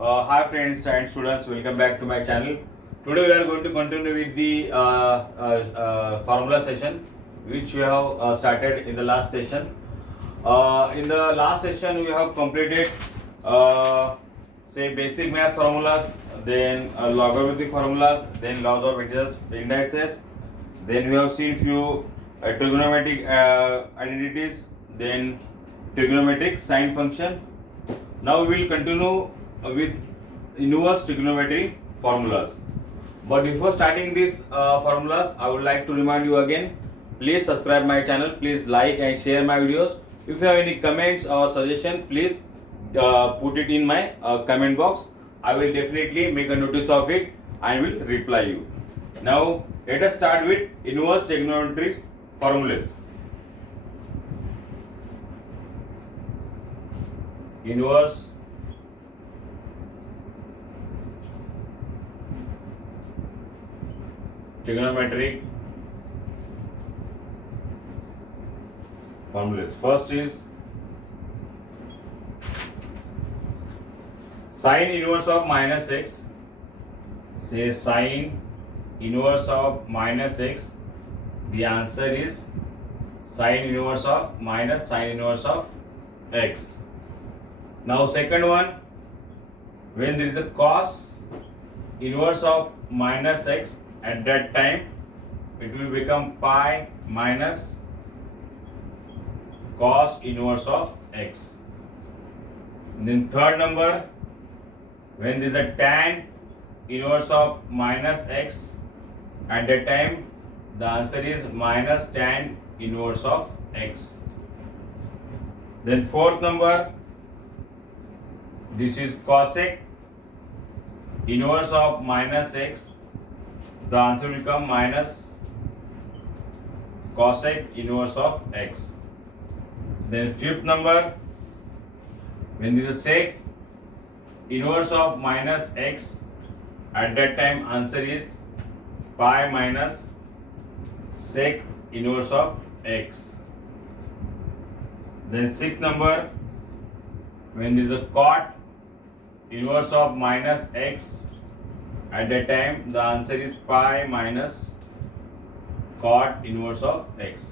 Hi friends and students, welcome back to my channel. Today we are going to continue with the formula session which we have started in the last session. In the last session we have completed say basic math formulas, then logarithmic formulas, then laws of indices, then we have seen few trigonometric identities, then trigonometric sine function. Now we will continue with inverse trigonometry formulas. But before starting these formulas, I would like to remind you again, please subscribe my channel, please like and share my videos. If you have any comments or suggestion, please put it in my comment box. I will definitely make a notice of it and will reply you. Now let us start with inverse trigonometry formulas. Inverse trigonometric formulas. First is sine inverse of minus x. Say sine inverse of minus x. The answer is sine inverse of minus sine inverse of x. Now second one, when there is a cos inverse of minus x, at that time it will become pi minus cos inverse of x. And then third number, when there is a tan inverse of minus x, at that time the answer is minus tan inverse of x. Then fourth number, this is cosec inverse of minus x, the answer will come minus cosec inverse of x. Then fifth number, when there is a sec inverse of minus x, at that time answer is pi minus sec inverse of x. Then sixth number, when there is a cot inverse of minus x, at that time the answer is pi minus cot inverse of x.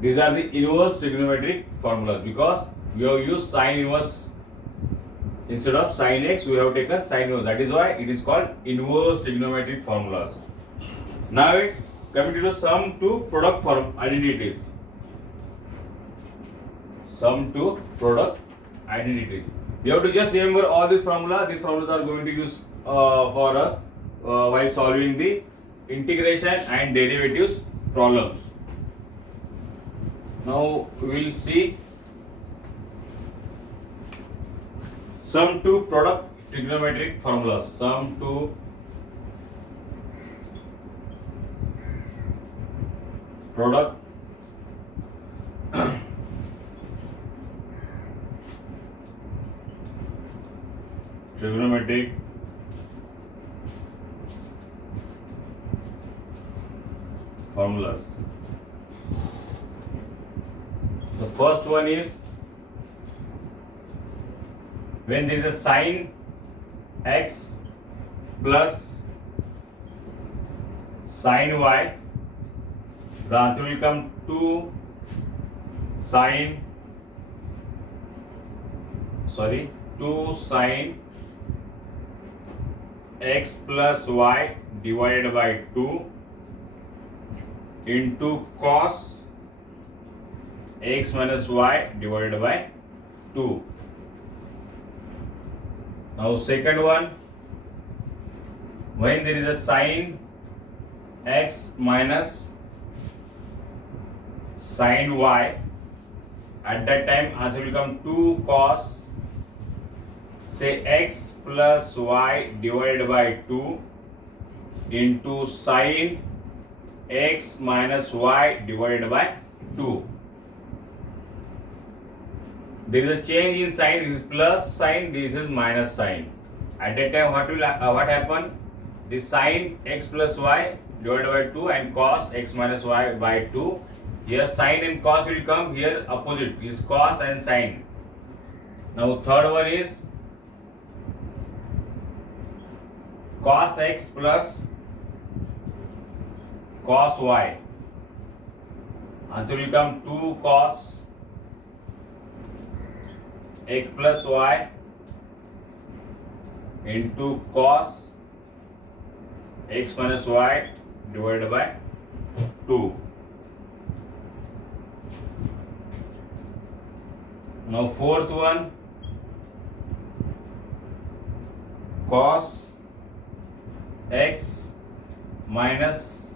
These are the inverse trigonometric formulas. Because we have used sine inverse instead of sine x, we have taken sine inverse. That is why it is called inverse trigonometric formulas. Now coming to the sum to product form identities. Sum to product identities. You have to just remember all these formulas. These formulas are going to use for us while solving the integration and derivatives problems. Now we will see sum to product trigonometric formulas. Sum to product trigonometric formulas. The first one is when there is a sine x plus sine y, the answer will come 2 sine x plus y divided by 2 into cos x minus y divided by 2. Now second one, when there is a sine x minus sine y, at that time answer will come 2 cos say x plus y divided by 2 into sine x minus y divided by 2. There is a change in sign. This is plus sign, this is minus sign. At that time what happen? The sine x plus y divided by 2 and cos x minus y by 2. Here sine and cos will come. Here opposite is cos and sine. Now third one is cos x plus cos y. Answer will come 2 cos x plus y into cos x minus y divided by 2. Now fourth one, cos x minus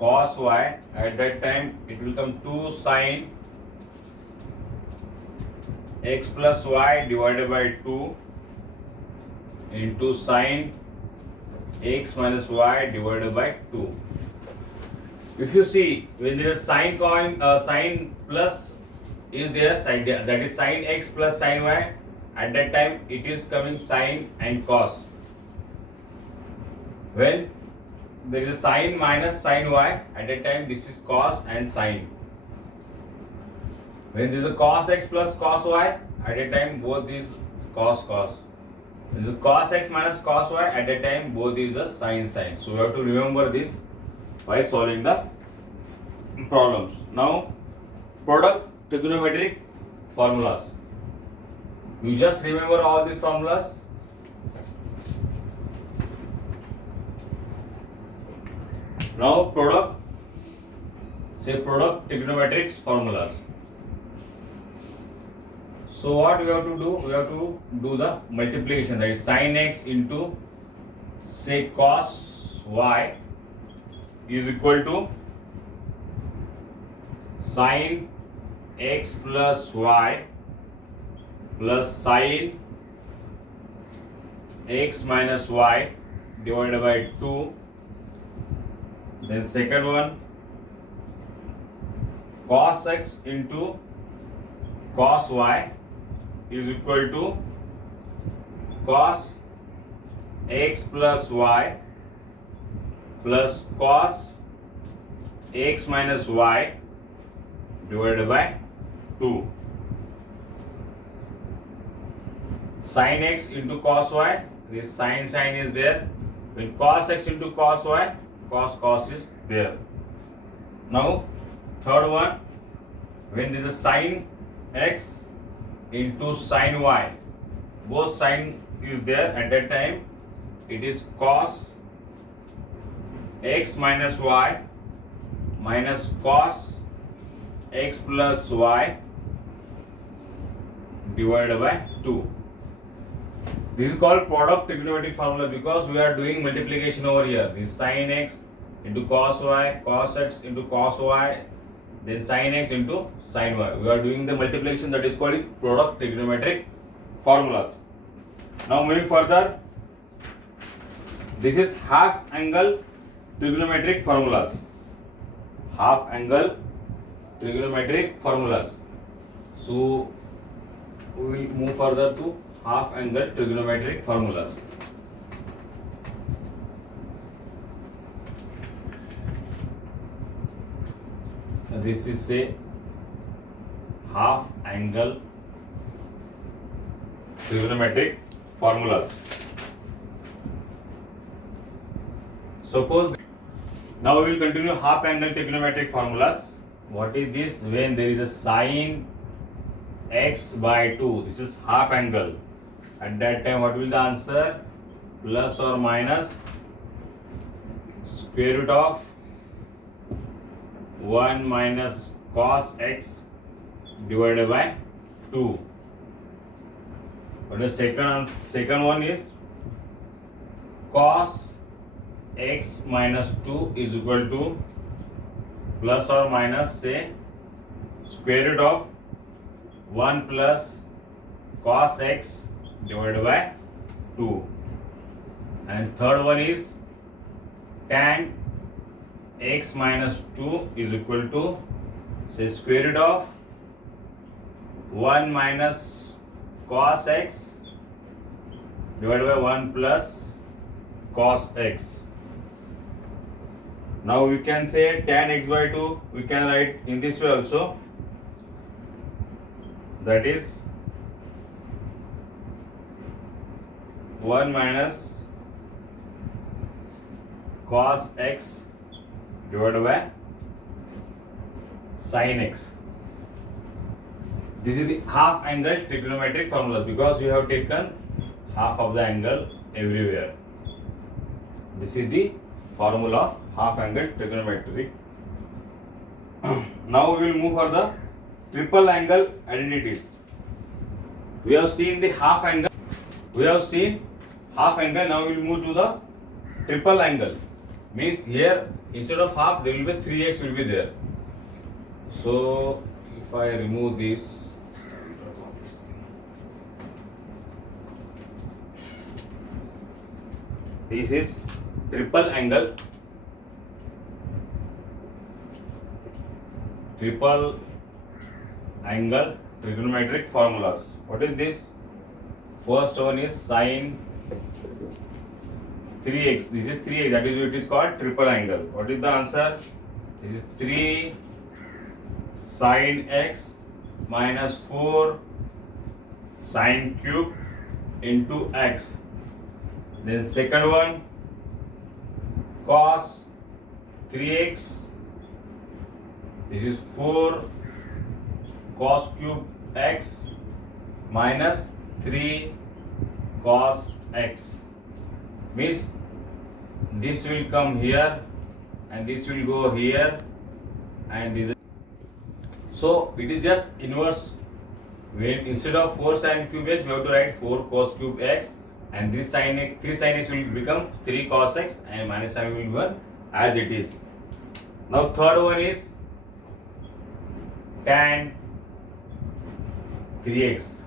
cos y. At that time it will come 2 sin x plus y divided by 2 into sin x minus y divided by 2. If you see, when there is sin plus is there, that is sin x plus sin y, at that time it is coming sin and cos. When there is a sin minus sin y, at that time this is cos and sin. When there is a cos x plus cos y, at that time both is cos. When there is a cos x minus cos y, at that time both is a sin. So we have to remember this by solving the problems. Now, product trigonometric formulas. You just remember all these formulas. Now product trigonometric formulas. So what we have to do? We have to do the multiplication, that is sin x into say cos y is equal to sin x plus y plus sin x minus y divided by 2. Then second one, cos x into cos y is equal to cos x plus y plus cos x minus y divided by 2. Sin x into cos y, this sin is there. When cos x into cos y, cos is there. Now third one, when there is a sin x into sin y, both sin is there, at that time it is cos x minus y minus cos x plus y divided by 2. This is called product trigonometric formula because we are doing multiplication over here. This sin x into cos y, cos x into cos y, then sin x into sin y. We are doing the multiplication, that is called product trigonometric formulas. Now moving further, this is half angle trigonometric formulas. Half angle trigonometric formulas. So we will move further to half angle trigonometric formulas. This is a half angle trigonometric formulas. Suppose now we will continue half angle trigonometric formulas. What is this? When there is a sin x by 2, this is half angle. At that time, what will the answer? Plus or minus square root of 1 minus cos x divided by 2. But the second one is cos x minus 2 is equal to plus or minus say square root of 1 plus cos x divided by 2. And third one is tan x minus 2 is equal to say square root of 1 minus cos x divided by 1 plus cos x. Now we can say tan x by 2, we can write in this way also, that is 1 minus cos x divided by sin x. This is the half angle trigonometric formula because we have taken half of the angle everywhere. This is the formula of half angle trigonometric. Now we will move for the triple angle identities. We have seen the half angle. Now we will move to the triple angle. Means here instead of half there will be 3x will be there. So if I remove this, this is triple angle trigonometric formulas. What is this? First one is sin 3x. This is 3x. That is it is called triple angle. What is the answer? This is 3 sin x minus 4 sin cube into x. Then second one cos 3x. This is 4 cos cube x minus 3 cos x. Means this will come here and this will go here and this. So it is just inverse. When instead of 4 sin cube x, we have to write 4 cos cube x, and this sin x, 3 sin x will become 3 cos x, and minus sign will be as it is. Now third one is tan 3x.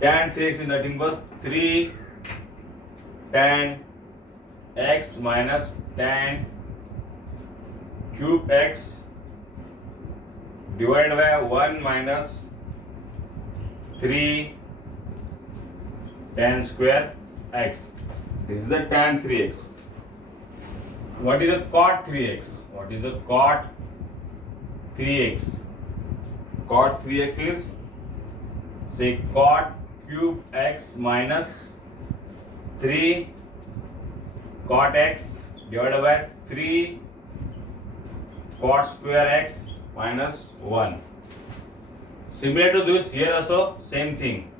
Tan 3x is nothing but 3 tan x minus tan cube x divided by 1 minus 3 tan square x. This is the tan 3x. What is the cot 3x? What is the cot 3x? Cot 3x is, say, cot cube x minus 3 cot x divided by 3 cot square x minus 1. Similar to this, here also same thing.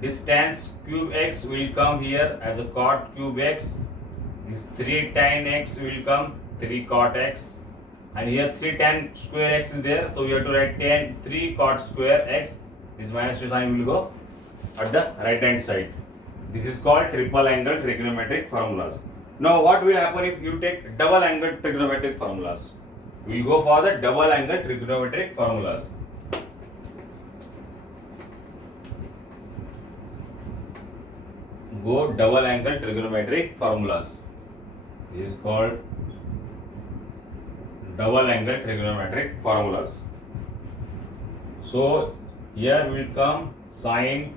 This tan cube x will come here as a cot cube x. This 3 tan x will come 3 cot x. And here 3 tan square x is there. So we have to write tan 3 cot square x. This minus sign will go at the right hand side. This is called triple angle trigonometric formulas. Now what will happen if you take double angle trigonometric formulas? We will go for the double angle trigonometric formulas. Go double angle trigonometric formulas. This is called double angle trigonometric formulas. So here will come sin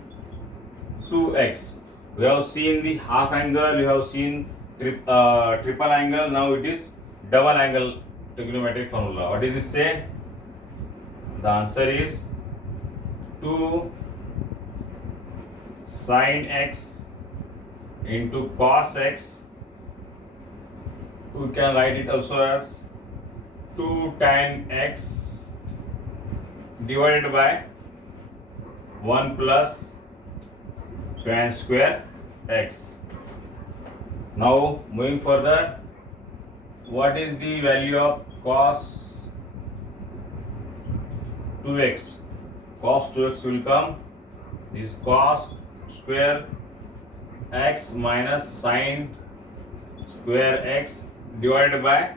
2x. We have seen the half angle, we have seen triple angle, now it is double angle trigonometric formula. What does it say? The answer is 2 sin x into cos x. We can write it also as 2 tan x divided by 1 plus tan square x. Now moving further, what is the value of cos 2x? Cos 2x will come, this cos square x minus sin square x divided by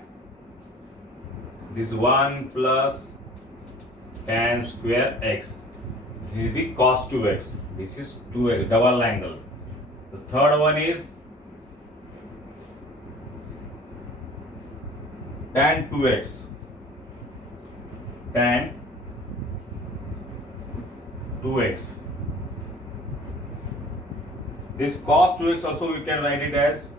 this 1 plus tan square x. This is the cos 2x. This is 2x, double angle. The third one is tan 2x. Tan 2x. This cos 2x also we can write it as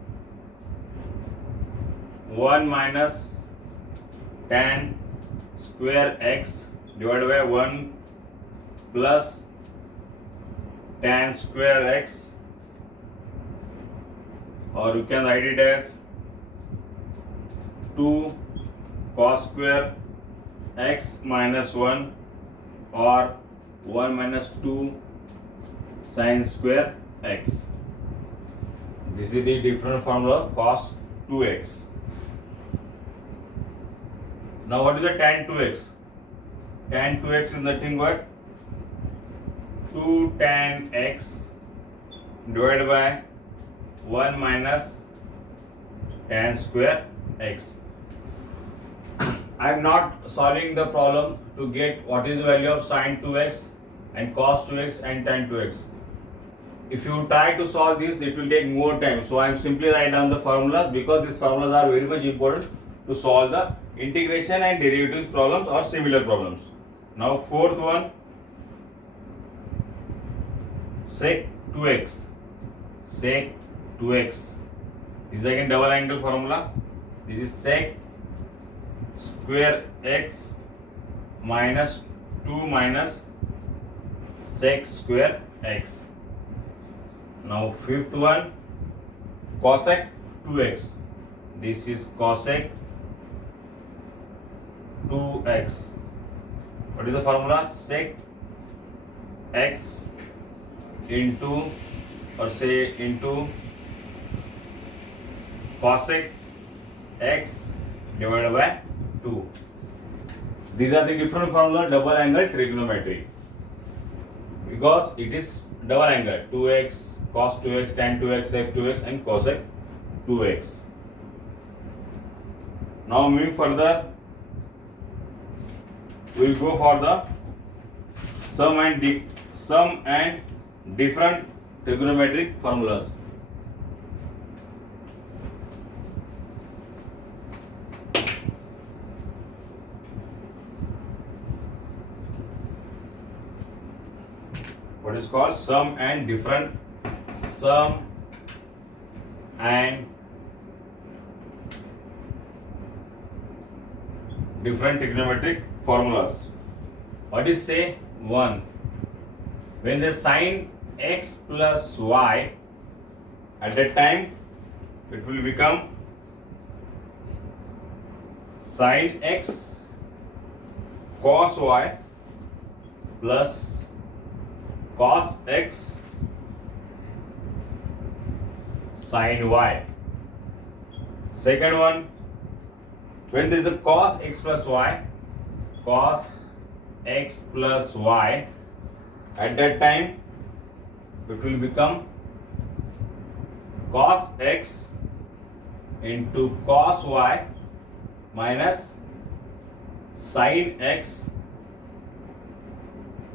1 minus tan square x divided by 1 plus tan square x, or you can write it as 2 cos square x minus 1 or 1 minus 2 sin square x. This is the different formula cos 2x. Now what is the tan 2x? Tan 2x is nothing but 2 tan x divided by 1 minus tan square x. I am not solving the problem to get what is the value of sin 2x and cos 2x and tan 2x. If you try to solve this, it will take more time. So I am simply write down the formulas because these formulas are very much important to solve the integration and derivatives problems or similar problems. Now fourth one, sec 2x. Sec 2x. This is again double angle formula. This is sec square x minus 2 minus sec square x. Now fifth one, cosec 2x. This is cosec 2x. What is the formula? Sec x into cosec x divided by 2. These are the different formula double angle trigonometry because it is double angle 2x, cos 2x, tan 2x, sec 2x and cosec 2x. Now moving further, we will go for the sum and different trigonometric formulas. What is called sum and different trigonometric formulas. What is say 1? When the sin x plus y, at that time it will become sin x cos y plus cos x sin y. Second one, when there is a cos x plus y, at that time it will become cos x into cos y minus sin x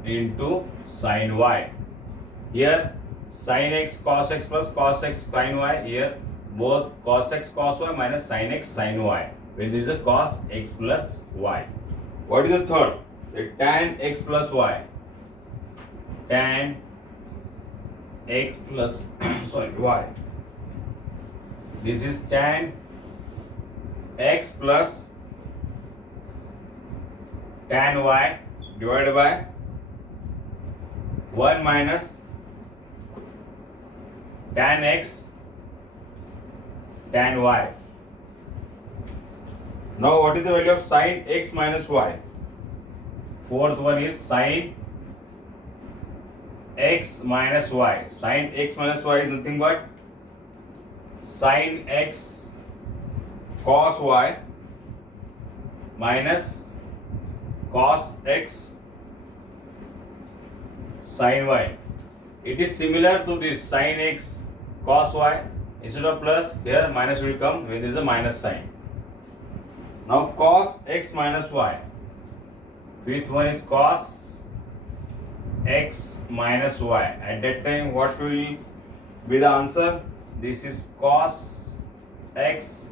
into sin y. Here sin x cos x plus cos x sin y, here both cos x cos y minus sin x sin y when there is a cos x plus y. What is the third? The tan x plus y. Tan x plus y. This is tan x plus tan y divided by 1 minus tan x tan y. Now what is the value of sin x minus y? Fourth one is sin x minus y. Sin x minus y is nothing but sin x cos y minus cos x sin y. It is similar to this sin x cos y. Instead of plus, here minus will come when there is a minus sign. Now cos x minus y. Fifth one is cos x minus y. At that time, what will be the answer? This is cos x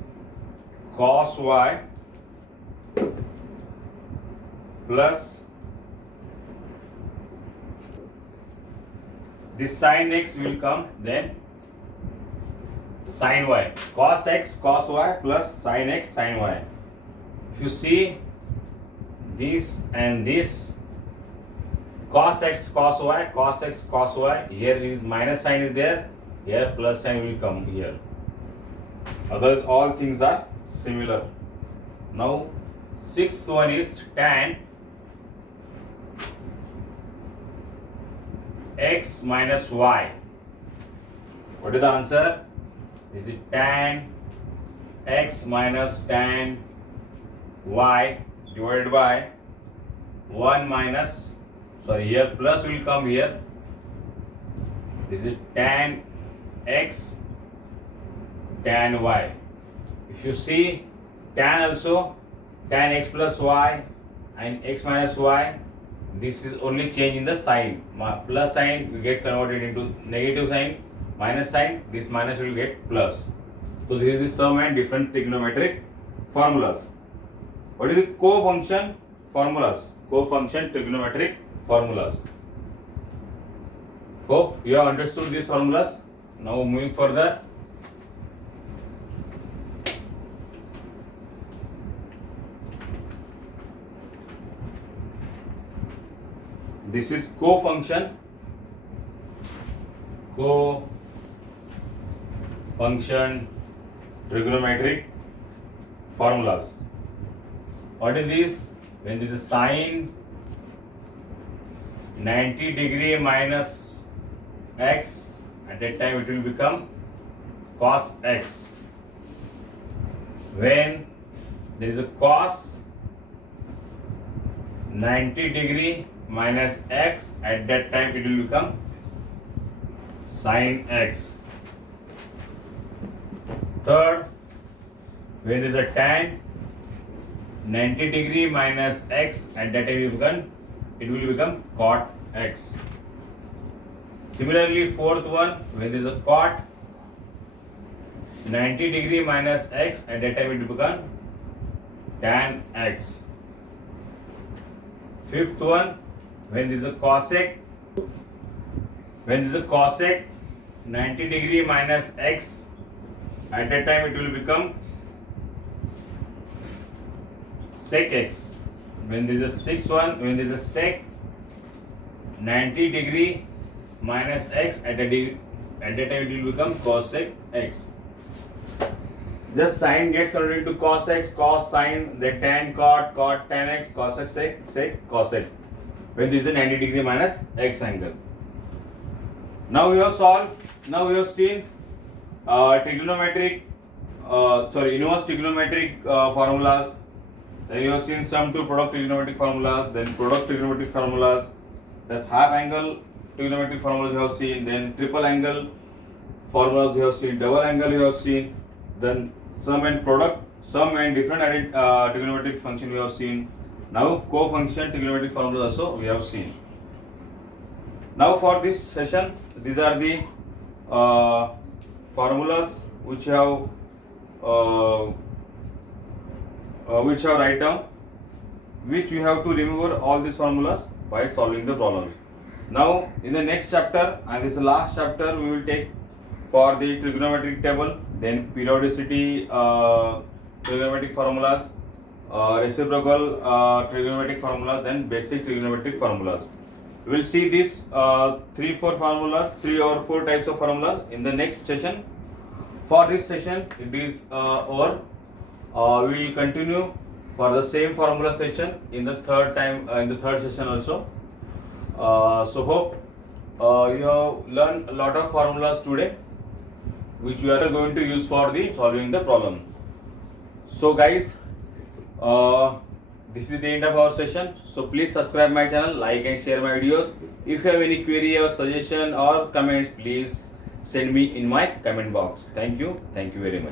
cos y plus this sin x will come, then sin y. Cos x cos y plus sin x sin y. If you see this and this, cos x cos y, here is minus sign is there, here plus sign will come here. Otherwise all things are similar. Now sixth one is tan x minus y. What is the answer? Is it tan x minus tan y divided by 1 minus, sorry, here plus will come here. This is tan x tan y. If you see tan also, tan x plus y and x minus y, this is only change in the sign. Plus sign will get converted into negative sign, minus sign, this minus will get plus. So this is the sum and different trigonometric formulas. What is the co-function formulas? Co-function trigonometric formulas. Hope you have understood these formulas. Now moving further. This is co-function trigonometric formulas. What is this? When this is sine 90 degree minus x, at that time it will become cos x. When there is a cos 90 degree minus x, at that time it will become sin x. Third, when there is a tan 90 degree minus x, at that time it will become cot x. Similarly, fourth one, when there is a cot 90 degree minus x, at that time it will become tan x. Fifth one, when there is a cosec 90 degree minus x, at that time it will become sec x. When there is a sixth one, when there is a sec 90 degree minus x, at that time it will become cosec x. Just sine gets converted into cos x, cos sine, then tan cot, cot tan x, cos x, sec cosec. When this is a 90 degree minus x angle. Now we have solved. Now we have seen inverse trigonometric formulas. Then you have seen sum to product trigonometric formulas. Then product trigonometric formulas. Then half angle trigonometric formulas you have seen. Then triple angle formulas you have seen. Double angle you have seen. Then sum and different trigonometric function we have seen. Now co-function trigonometric formulas also we have seen. Now for this session, these are the formulas which have write down, which we have to remember all these formulas by solving the problems. Now in the next chapter, and this is the last chapter, we will take for the trigonometric table, then periodicity trigonometric formulas, reciprocal trigonometric formulas, then basic trigonometric formulas. We will see these 3 or 4 types of formulas in the next session. For this session, it is over. We will continue for the same formula session in the third session also. So hope you have learned a lot of formulas today, which we are going to use for the solving the problem. So guys, this is the end of our session. So please subscribe my channel, like and share my videos. If you have any query or suggestion or comments, please send me in my comment box. Thank you very much.